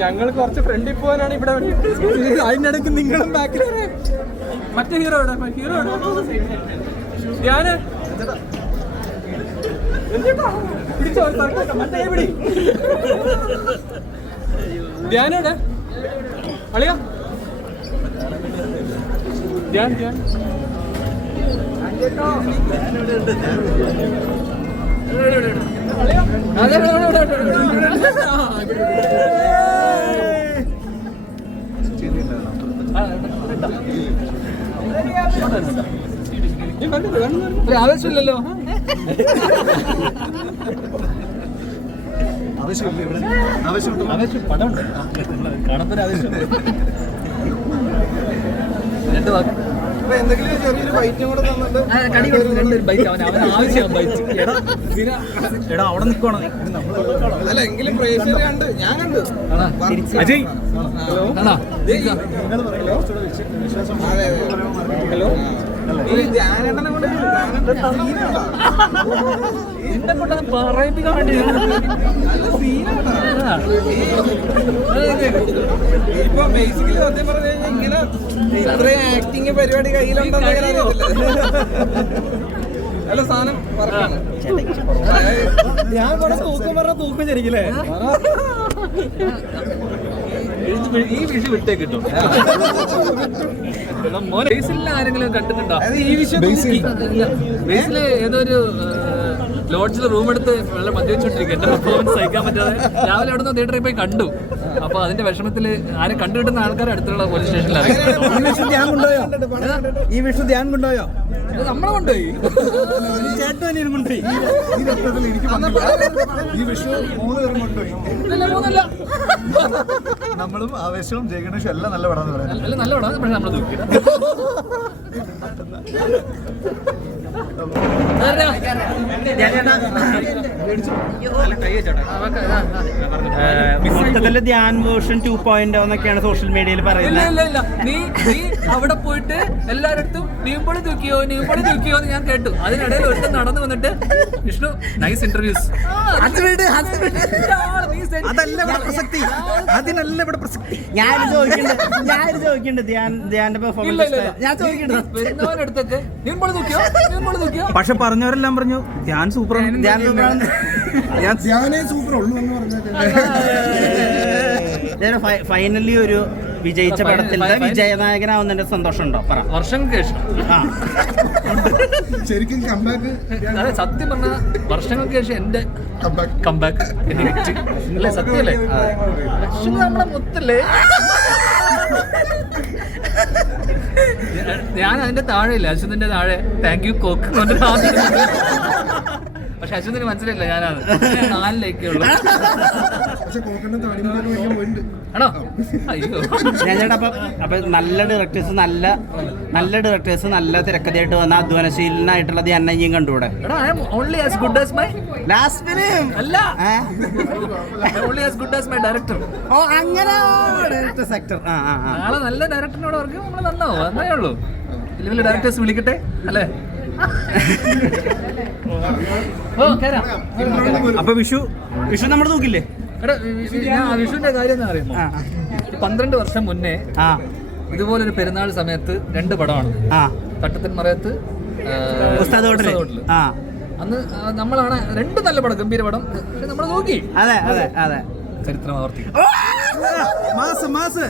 ഞങ്ങൾ കുറച്ച് ഫ്രണ്ടിൽ പോകാനാണ് ഇവിടെ അതിനിടയ്ക്ക് നിങ്ങളും ബാക്കിൽ മറ്റേ ഹീറോ ഇവിടെ ഹീറോ ഞാൻ. പിടിച്ചോ പിടി ധ്യാനോടെ അളിയ. ധ്യാൻ ധ്യാൻ. ആവശ്യമില്ലല്ലോ ആവശ്യമില്ല ഇവിടെ ആവശ്യം ആവശ്യം പടമുണ്ട് കാണത്തൊരു ആവശ്യം രണ്ട് വാക്ക്. എടാ എടാ അവിടെ നിൽക്കണം അല്ല എങ്കിലും പ്രേക്ഷകർ കണ്ട്. ഞാൻ കണ്ടു. അജയ്. ഹലോ? ഹലോ? എന്നെ കൊണ്ടത് പറയിപ്പിക്കാൻ വേണ്ടി ഇപ്പൊ ബേസിക്കലി സത്യം പറഞ്ഞു കഴിഞ്ഞാൽ ഇങ്ങനെ ഇത്രയും ആക്ടിങ് പരിപാടി കയ്യിലുണ്ടെന്ന് അങ്ങനെ അറിയത്തില്ല. അല്ല സാധനം ഞാൻ കൂടെ തൂക്കം പറഞ്ഞ തൂക്കം ശരിക്കില്ലേ ഈ വിഷു വിട്ടേ കിട്ടും മോനെ ബേസിൽ ആരെങ്കിലും കണ്ടിട്ടുണ്ടോ? അത് ഈ ലോഡ്ജിൽ റൂം എടുത്ത് വെള്ളം മദ്യവെച്ചോണ്ടിരിക്കും എന്റെ പെർഫോമൻസ് സഹിക്കാൻ പറ്റാതെ രാവിലെ അവിടെ നിന്ന് തിയേറ്ററിൽ പോയി കണ്ടു. അപ്പൊ അതിന്റെ വിഷമത്തിൽ ആരെ കണ്ടുകിട്ടുന്ന ആൾക്കാരെ അടുത്തുള്ള പോലീസ് സ്റ്റേഷനിലാണ് ഈ വിഷു ധ്യാൻ കൊണ്ടുപോയോ? നമ്മളെ കൊണ്ടുപോയി. ആവേശവും ജയഗണേഷും എല്ലാം നല്ല പടം നല്ല പടം പക്ഷെ നമ്മൾ തൂക്കിയിട. മൊത്തത്തിൽ ധ്യാൻ വേർഷൻ ടു പോയിന്റ് എന്നൊക്കെയാണ് സോഷ്യൽ മീഡിയയിൽ പറയുന്നത്? ഇല്ല ഇല്ല നീ നീ അവിടെ പോയിട്ട് എല്ലാരടുത്തും നീമ്പോളി തൂക്കിയോ നീമ്പോളി തൂക്കിയോ എന്ന് ഞാൻ കേട്ടു. അതിനിടയിൽ ഒരുത്തൻ നടന്നു വന്നിട്ട് വിഷ്ണു നൈസ് ഇന്റർവ്യൂസ് അതല്ല ഇവിടെ പ്രസക്തി. അതിനല്ല ഇവിടെ പ്രസക്തി. ഞാൻ ചോദിക്കണ്ട്. ഞാൻ ധ്യാന്റെ പെർഫോമൻസ് ഞാൻ പക്ഷെ പറഞ്ഞവരെല്ലാം പറഞ്ഞു ധ്യാൻ സൂപ്പറാണ് ധ്യാൻ ഞാൻ ധ്യാനേ സൂപ്പർ ഉള്ളൂ എന്ന് ഫൈനലി ഒരു വിജയിച്ച പടത്തിൽ വിജയനായകനാവുന്നതിന്റെ സന്തോഷം ഉണ്ടോ പറ. വർഷം ശേഷം. ആ. ശരിക്കും കമ്പാക്ക് അതെ സത്യം പറഞ്ഞ വർഷങ്ങൾക്ക് ശേഷം എന്റെ കമ്പാക്ക് എന്റെ ഹിറ്റ് അല്ലേ സത്യമല്ലേ? നമ്മളെ മുത്തല്ലേ ഞാൻ അതിന്റെ താഴെ ഇല്ല അശ്വതിന്റെ താഴെ താങ്ക് യു കോക്ക് പക്ഷെ അശ്വതിന് മനസ്സിലായില്ല ഞാനാണ്. നാലിലേക്കേ ഉള്ളൂ. ആണോ? അയ്യോ. ഞാൻ ചേട്ടാ അപ്പൊ അപ്പൊ നല്ല ഡയറക്ടേഴ്സ് നല്ല നല്ല ഡയറക്ടേഴ്സ് നല്ല തിരക്കഥയായിട്ട് വന്ന അധ്വാനശീലനായിട്ടുള്ളത് ധ്യാനം കണ്ടുകൂടെ എടാ I only as good as my last film അല്ല. Only as good as my director ഓ അങ്ങനെ ഡയറക്ടർ സെക്ടർ ആ ആ ആ. നാളെ നല്ല ഡയറക്ടറിനോട് അവർക്ക് നമ്മൾ നന്നാവും. എന്നേ ഉള്ളൂ. വലിയ വലിയ ഡയറക്ടേഴ്സ് വിളിക്കട്ടെ? അല്ലേ? അപ്പൊ വിഷു വിഷു നമ്മൾ നോക്കില്ലേ വിഷുവിന്റെ കാര്യം എന്താ അറിയുമോ? ആ. പന്ത്രണ്ട് വർഷം മുന്നേ ആ. ഇതുപോലൊരു പെരുന്നാൾ സമയത്ത് രണ്ട് പടമാണ്. ആ. തട്ടത്തിൻ മറയത്ത് അന്ന് നമ്മളാണ് രണ്ട് നല്ല പടം ഗംഭീര പടം. നമ്മൾ നോക്കി അതെ അതെ അതെ. ചരിത്രം ആവർത്തിക്കും. Mass mass.